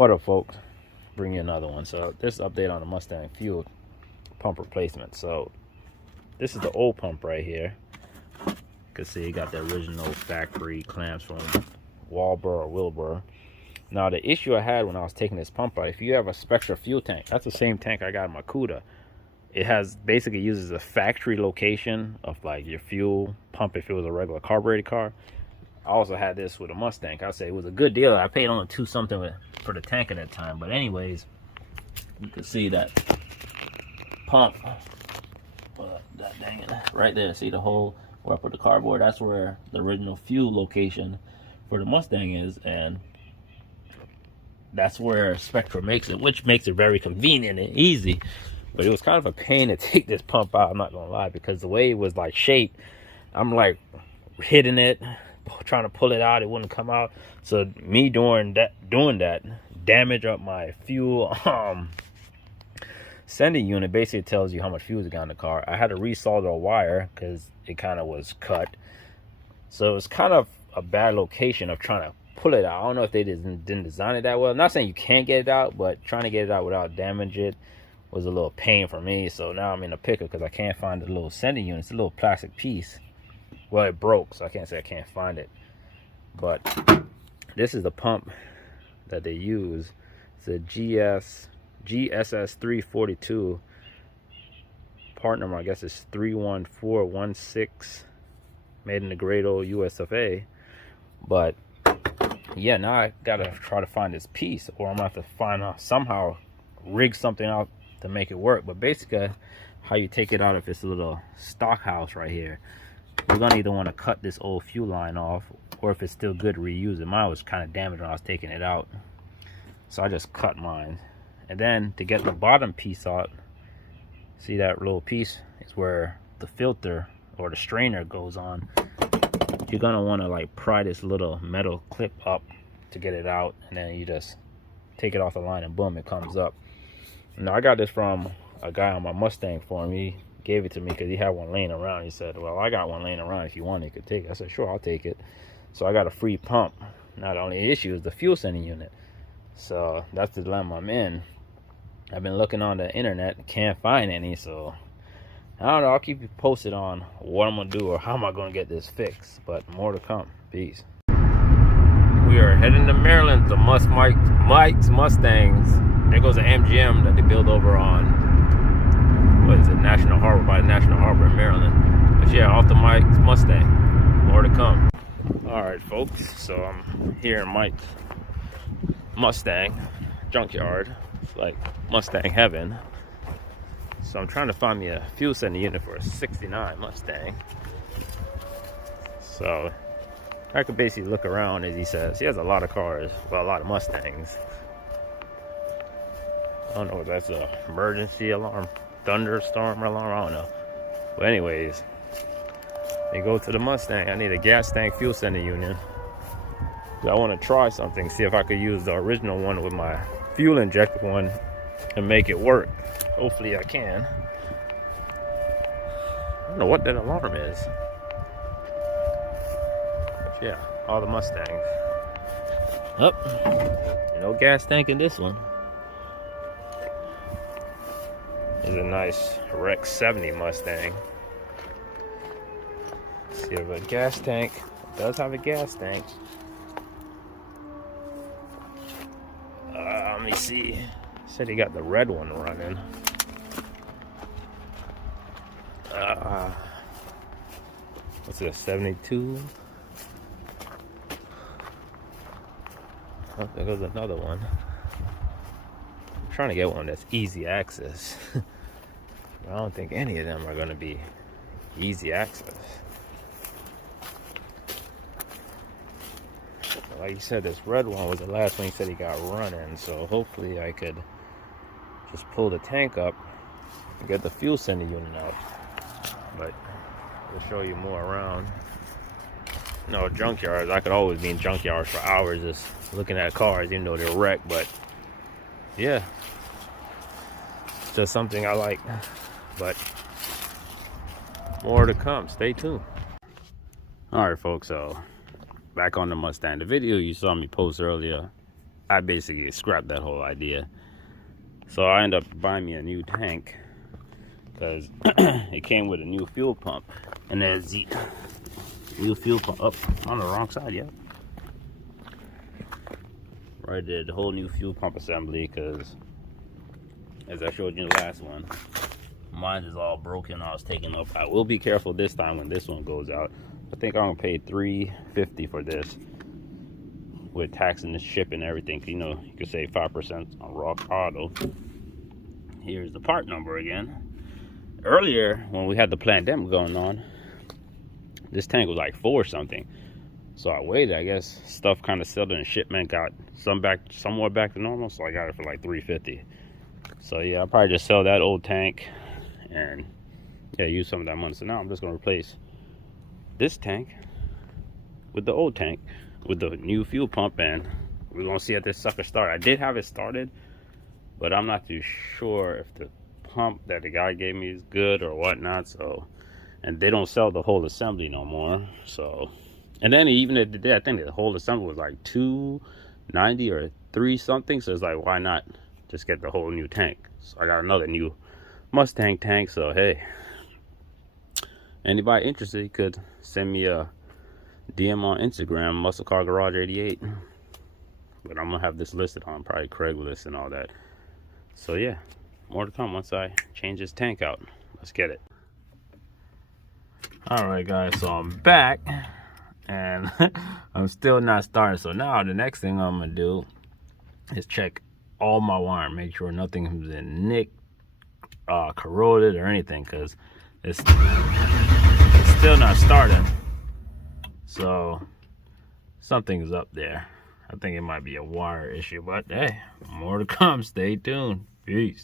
What up, folks? Bring you another one. So this update on the Mustang fuel pump replacement. So this is the old pump right here. You can see you got the original factory clamps from Walbur or Wilbur. Now the issue I had when I was taking this pump out, if you have a Spectra fuel tank, that's the same tank I got in my Cuda. It has basically uses a factory location of like your fuel pump if it was a regular carbureted car. I also had this with a Mustang. I'd say it was a good deal. I paid only $2 something for the tank at that time. But anyways, you can see that pump. That dang it, right there. See the hole where I put the cardboard? That's where the original fuel location for the Mustang is, and that's where Spectra makes it, which makes it very convenient and easy. But it was kind of a pain to take this pump out, I'm not gonna lie, because the way it was like shaped, I'm like hitting it, trying to pull it out, it wouldn't come out. So me doing that damage up my fuel sending unit. Basically it tells you how much fuel is got in the car. I had to resolder a wire because it kind of was cut, so it was kind of a bad location of trying to pull it out. I don't know if they didn't design it that well. I'm not saying you can't get it out, but trying to get it out without damage it was a little pain for me. So now I'm in a pickle because I can't find the little sending unit. It's a little plastic piece. Well, it broke, so I can't say I can't find it. But this is the pump that they use. It's a GSS 342. Part number, I guess, is 31416. Made in the great old US of A. But yeah, now I gotta try to find this piece, or I'm gonna have to find out, somehow rig something out to make it work. But basically how you take it out, if it's a little stock house right here, you're gonna either want to cut this old fuel line off, or if it's still good, reuse it. Mine was kind of damaged when I was taking it out, so I just cut mine. And then to get the bottom piece out, see that little piece is where the filter or the strainer goes on. You're gonna want to like pry this little metal clip up to get it out, and then you just take it off the line and boom, it comes up. Now I got this from a guy on my Mustang for me. He gave it to me because he had one laying around. He said, well, I got one laying around, if you want it, you could take it. I said, sure, I'll take it. So I got a free pump. Now the only issue is the fuel sending unit, so that's the dilemma I'm in. I've been looking on the internet, can't find any, so I don't know. I'll keep you posted on what I'm gonna do or how am I gonna get this fixed, but more to come. Peace. We are heading to Maryland to Mike's Mustangs. There goes an MGM that they build over on, what is it, National Harbor, by the National Harbor in Maryland. But yeah, off the Mike's Mustang. More to come. All right, folks. So I'm here in Mike's Mustang junkyard. It's like Mustang heaven. So I'm trying to find me a fuel sending unit for a 69 Mustang. So I could basically look around, as he says. He has a lot of cars, well, a lot of Mustangs. I don't know if that's an emergency alarm, thunderstorm alarm, I don't know. But anyways, they go to the Mustang. I need a gas tank fuel sending unit. I want to try something, see if I could use the original one with my fuel injector one and make it work. Hopefully I can. I don't know what that alarm is. But yeah, all the Mustangs. No gas tank in this one. It's a nice Rex 70 Mustang. Let's see if a gas tank. It does have a gas tank. Let me see. Said he got the red one running. What's this, 72? Oh, there goes another one. I'm trying to get one that's easy access. I don't think any of them are going to be easy access. Like you said, this red one was the last one he said he got running, so hopefully I could just pull the tank up and get the fuel sending unit out. But we'll show you more around. No, junkyards, I could always be in junkyards for hours just looking at cars, even though they're wrecked. But yeah, it's just something I like. But more to come, stay tuned. All right, folks, so back on the Mustang. The video you saw me post earlier, I basically scrapped that whole idea. So I ended up buying me a new tank because it came with a new fuel pump. And there's the new fuel pump up on the wrong side, yeah. Right there, the whole new fuel pump assembly, because as I showed you in the last one, mine is all broken. I was taking up. I will be careful this time when this one goes out. I think I'm gonna pay $350 for this with tax and the ship and everything. You know, you could save 5% on Rock Auto. Here's the part number again. Earlier when we had the pandemic going on, this tank was like 4 something. So I waited. I guess stuff kind of settled and shipment got somewhat back to normal. So I got it for like $350. So yeah, I'll probably just sell that old tank and yeah, use some of that money. So now I'm just gonna replace this tank with the old tank with the new fuel pump, and we're gonna see if this sucker start. I did have it started, but I'm not too sure if the pump that the guy gave me is good or whatnot. So, and they don't sell the whole assembly no more. So, and then even if they did, I think the whole assembly was like $290 or $3 something. So it's like, why not just get the whole new tank? So I got another new Mustang tank. So hey, anybody interested, you could send me a DM on Instagram, Muscle Car Garage 88. But I'm gonna have this listed on probably Craigslist and all that. So yeah, more to come once I change this tank out. Let's get it. All right, guys. So I'm back, and I'm still not starting. So now the next thing I'm gonna do is check all my wire, make sure nothing's been nicked, corroded, or anything, because it's still not starting. So something is up there. I think it might be a wire issue, but hey, more to come. Stay tuned. Peace.